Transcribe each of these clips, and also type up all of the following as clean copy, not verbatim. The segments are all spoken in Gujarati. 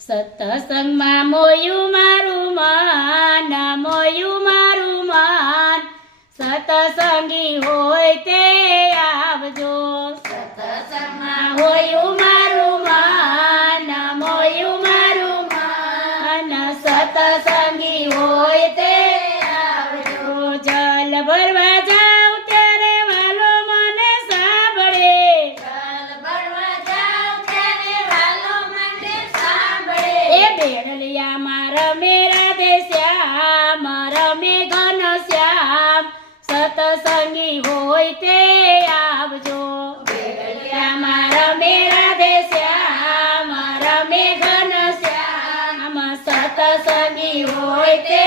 સત્સંગમાં મોયું મારું મન, મોયું મારું મન, સત્સંગી હોય તે આવજો. સત્સંગમાં હોયું મારું મન, મોયું મારું મન, સત્સંગી હોય તે આવજો. જલ ભરવા જાઉં ત્યારે વાલો મને સાંભળે, જલ ભરવા જાઉં ત્યારે વાલો મને સાંભળે. એ બેડલિયામાં રમે રાધે શ્યામ, રમે ઘન શ્યામ, સત્સંગી હોય તે આવજો. બેડલિયામાં રમે રાધે શ્યામ, રમે ઘન શ્યામ, સત્સંગી હોય તે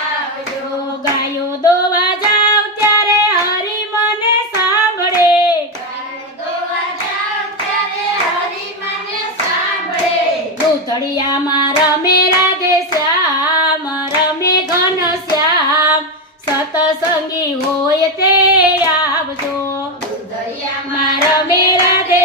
આવજો. ગાયો દોવા જાઉં ત્યારે હરી મને સાંભળે, ગાયો દોવા જાઉં ત્યારે હરી મને સાંભળે. દૂધળિયામાં રમે રાધે શ્યામ, રમે ઘન શ્યામ, સત્સંગી હોય તે આવજો. દૂધળિયામાં રમે રાધે